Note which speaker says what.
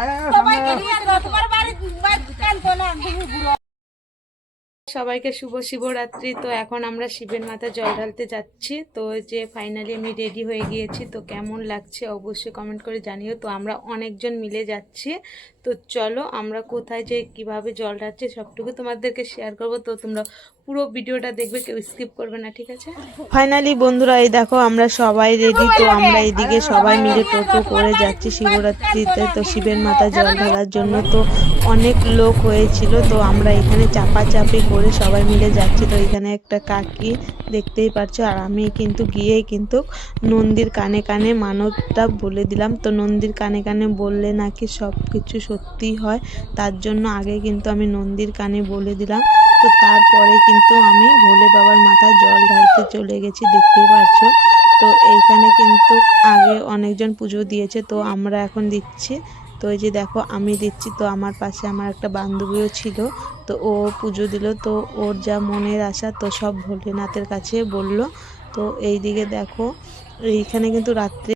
Speaker 1: সবাইকে
Speaker 2: সবাইকে শুভ শিবরাত্রি। তো এখন আমরা শিবের মাথায় জল ঢালতে যাচ্ছি। তো যে ফাইনালি আমি রেডি হয়ে গিয়েছি, তো কেমন লাগছে অবশ্যই কমেন্ট করে জানিও। তো আমরা অনেকজন মিলে যাচ্ছি। তো চলো আমরা কোথায় যে কীভাবে জল ঢালছি সবটুকু তোমাদেরকে শেয়ার করব। তো তোমরা পুরো ভিডিওটা দেখবে, কেউ স্কিপ করবে না, ঠিক আছে? ফাইনালি বন্ধুরা, এই দেখো আমরা সবাই রেডি তো আমরা এইদিকে সবাই মিলে টোটো করে যাচ্ছি শিবরাত্রিতে। তো শিবের মাথায় জল ঢালার জন্য তো অনেক লোক হয়েছিল। তো আমরা এখানে চাপা চাপাচাপি করে সবাই মিলে যাচ্ছি। তো এখানে একটা কাকি দেখতেই পারছ, আর আমি কিন্তু গিয়ে কিন্তু নন্দীর কানে কানে মানবটা বলে দিলাম। তো নন্দীর কানে কানে বললে নাকি সব কিছু সত্যি হয়, তার জন্য আগে কিন্তু আমি নন্দীর কানে বলে দিলাম। তো তারপরে কিন্তু আমি ভোলে বাবার মাথায় জল ঢালতে চলে গেছি, দেখতেই পারছ। তো এইখানে কিন্তু আগে অনেকজন পুজো দিয়েছে, তো আমরা এখন দিচ্ছি। তো এই যে দেখো, আমি দিচ্ছি, তো আমার পাশে আমার একটা বান্ধবীও ছিল, তো ও পুজো দিল, তো ওর যা মনের আশা, তো সব ভোলেনাথের কাছে বলল। তো এই দিকে দেখো, এইখানে কিন্তু রাত্রে